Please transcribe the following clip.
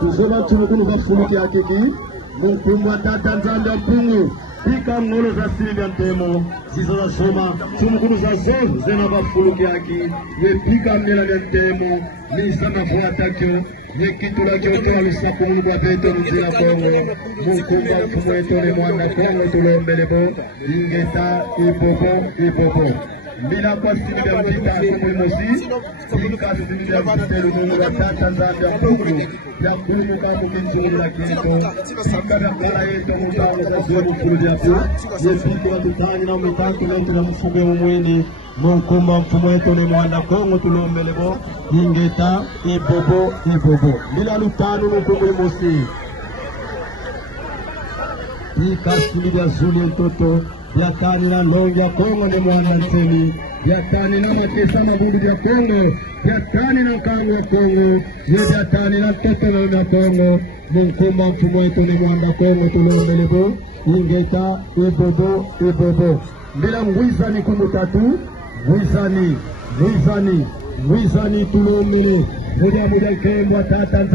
Tusema tumukunu za fuluki hakiki. Mkumwa tata nzanda mpungu. Pika ngolo za Sylvia Ntemo. Sisa za soma. Tumukunu za zon. Zena ba fuluki haki. Ye pika mnela Ntemo. Nisa na fuata kyo. Ye kitula kyo kwa lusaku mungwa peto mzila Kongo. Mkumwa mfumwetone mwanda Kongo tulombelebo. Ingeta ipopo. Bila kwa Sylvia Mpita kumulimosi. Pika Sylvia Mpita mungu wa tata nzanda mpungu. Ya kumu kamu kinzuri la kinto. Pika na kala yeto mutamu za zuebu fuluki haki. Ye pika wa tutani na umitanki lentu na mfume umwini. Mkumba mfumwetone mwanda Kongo tulombelebo. Ingeta ipopo. Bila lutanu kumulimosi. Pika Sylvia Zuli Ntoto. Yatani na longi ya Kongo ni mwana nteni. Yatani na makesa mabudu ya Kongo. Yatani na kangu ya Kongo. Yatani na toto na Kongo. Mkumba mfumweto ni mwanda Kongo tulombelebo. Ingeta ibobo. Bila mwizani kumutatu. Mwizani tulombele. Muda kemba tata.